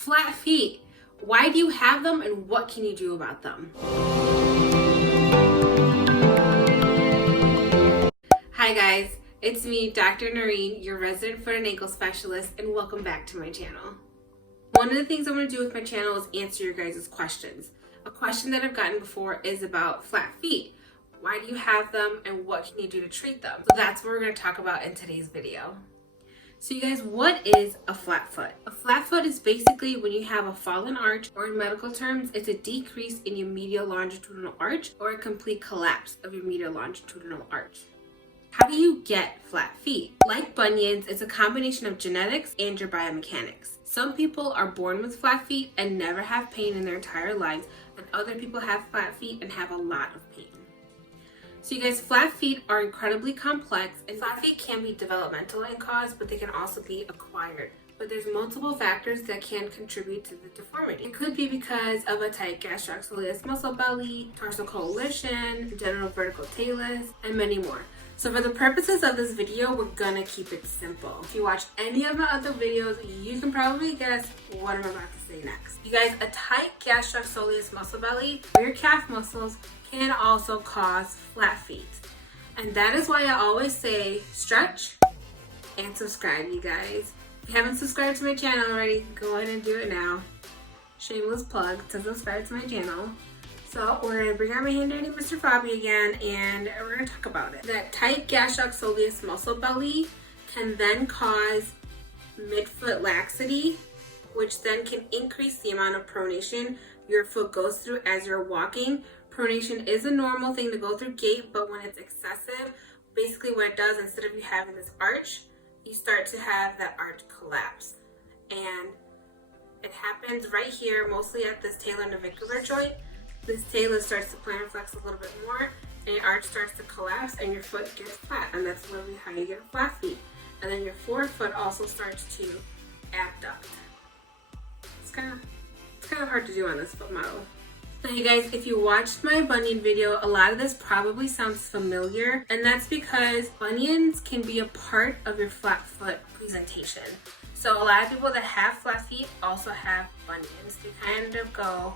Flat feet. Why do you have them and what can you do about them? Hi guys, it's me, Dr. Nooreen, your resident foot and ankle specialist, and welcome back to my channel. One of the things I'm going to do with my channel is answer your guys' questions. A question that I've gotten before is about flat feet. Why do you have them and what can you do to treat them? So that's what we're going to talk about in today's video. So you guys, what is a flat foot? A flat foot is basically when you have a fallen arch, or in medical terms, it's a decrease in your medial longitudinal arch or a complete collapse of your medial longitudinal arch. How do you get flat feet? Like bunions, it's a combination of genetics and your biomechanics. Some people are born with flat feet and never have pain in their entire lives, and other people have flat feet and have a lot of pain. So you guys, flat feet are incredibly complex, and flat feet can be developmental in cause, but they can also be acquired. But there's multiple factors that can contribute to the deformity. It could be because of a tight gastrocsoleus muscle belly, tarsal coalition, general vertical talus, and many more. So for the purposes of this video, we're gonna keep it simple. If you watch any of my other videos, you can probably guess what I'm about to say next. You guys, a tight gastrocsoleus muscle belly or your calf muscles can also cause flat feet. And that is why I always say stretch and subscribe, you guys. If you haven't subscribed to my channel already, go ahead and do it now. Shameless plug to subscribe to my channel. So we're gonna bring out my hand dirty Mr. Fabi again, and we're gonna talk about it. That tight gastrocsoleus muscle belly can then cause midfoot laxity, which then can increase the amount of pronation your foot goes through as you're walking. Pronation is a normal thing to go through gait, but when it's excessive, basically what it does, instead of you having this arch, you start to have that arch collapse. And it happens right here, mostly at this talar navicular joint. This talus starts to plantar flex a little bit more, and your arch starts to collapse, and your foot gets flat, and that's literally how you get flat feet. And then your forefoot also starts to abduct. It's kind of hard to do on this foot model. Now you guys, if you watched my bunion video, a lot of this probably sounds familiar, and that's because bunions can be a part of your flat foot presentation. So a lot of people that have flat feet also have bunions. They kind of go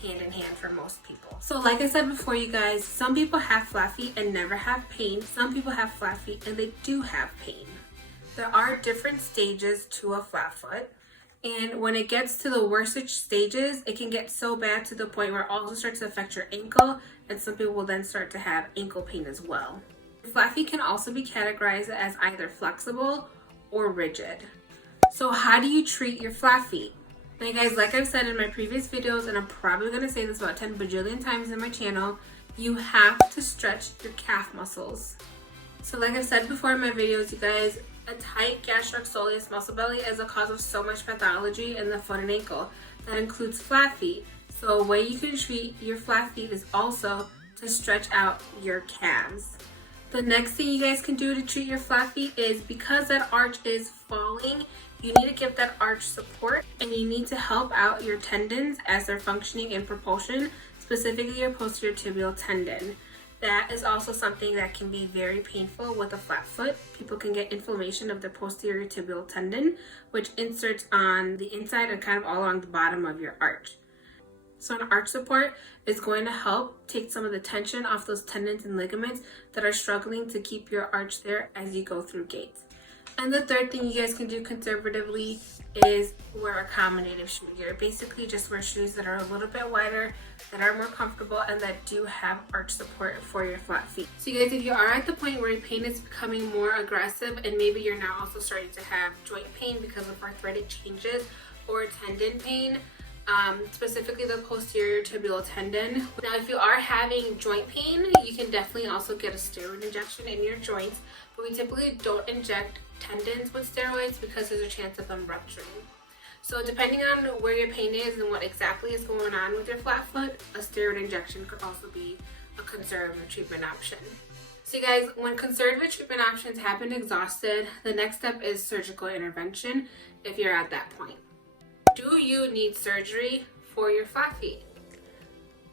hand in hand for most people. So like I said before, you guys, some people have flat feet and never have pain. Some people have flat feet and they do have pain. There are different stages to a flat foot. And when it gets to the worst stages, it can get so bad to the point where it also starts to affect your ankle, and some people will then start to have ankle pain as well. Flat feet can also be categorized as either flexible or rigid. So how do you treat your flat feet? Now guys, like I've said in my previous videos, and I'm probably going to say this about 10 bajillion times in my channel, you have to stretch your calf muscles. So like I've said before in my videos, you guys, a tight gastrocsoleus muscle belly is a cause of so much pathology in the foot and ankle. That includes flat feet. So a way you can treat your flat feet is also to stretch out your calves. The next thing you guys can do to treat your flat feet is, because that arch is falling, you need to give that arch support, and you need to help out your tendons as they're functioning in propulsion, specifically your posterior tibial tendon. That is also something that can be very painful with a flat foot. People can get inflammation of the posterior tibial tendon, which inserts on the inside and kind of all along the bottom of your arch. So an arch support is going to help take some of the tension off those tendons and ligaments that are struggling to keep your arch there as you go through gait. And the third thing you guys can do conservatively is wear accommodative shoe gear. Basically just wear shoes that are a little bit wider, that are more comfortable, and that do have arch support for your flat feet. So you guys, if you are at the point where your pain is becoming more aggressive, and maybe you're now also starting to have joint pain because of arthritic changes or tendon pain, specifically the posterior tibial tendon. Now if you are having joint pain, you can definitely also get a steroid injection in your joints, but we typically don't inject tendons with steroids because there's a chance of them rupturing. So depending on where your pain is and what exactly is going on with your flat foot, a steroid injection could also be a conservative treatment option. So you guys, when conservative treatment options have been exhausted, the next step is surgical intervention if you're at that point. Do you need surgery for your flat feet?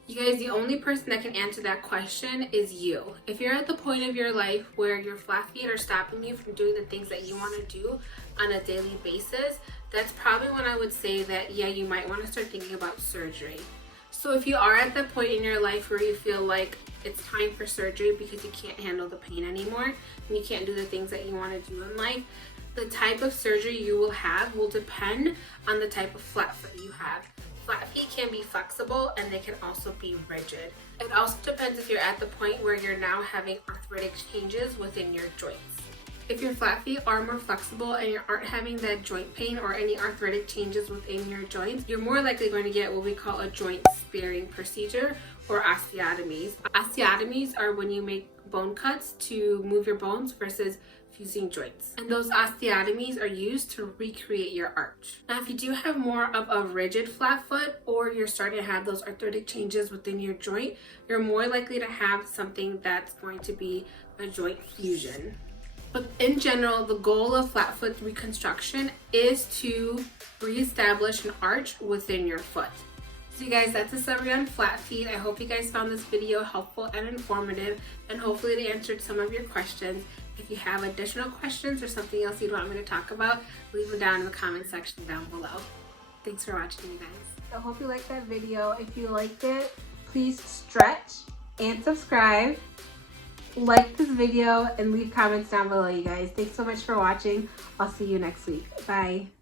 You guys, the only person that can answer that question is you. If you're at the point of your life where your flat feet are stopping you from doing the things that you want to do on a daily basis, that's probably when I would say that, yeah, you might want to start thinking about surgery. So if you are at that point in your life where you feel like it's time for surgery because you can't handle the pain anymore and you can't do the things that you want to do in life, the type of surgery you will have will depend on the type of flat foot you have. Flat feet can be flexible and they can also be rigid. It also depends if you're at the point where you're now having arthritic changes within your joints. If your flat feet are more flexible and you aren't having that joint pain or any arthritic changes within your joints, you're more likely going to get what we call a joint sparing procedure or osteotomies. Osteotomies are when you make bone cuts to move your bones versus fusing joints. And those osteotomies are used to recreate your arch. Now, if you do have more of a rigid flat foot or you're starting to have those arthritic changes within your joint, you're more likely to have something that's going to be a joint fusion. But in general, the goal of flat foot reconstruction is to reestablish an arch within your foot. So you guys, that's a summary on flat feet. I hope you guys found this video helpful and informative, and hopefully it answered some of your questions. If you have additional questions or something else you'd want me to talk about, leave them down in the comment section down below. Thanks for watching, you guys. I hope you liked that video. If you liked it, please stretch and subscribe. Like this video and leave comments down below, you guys. Thanks so much for watching. I'll see you next week. Bye.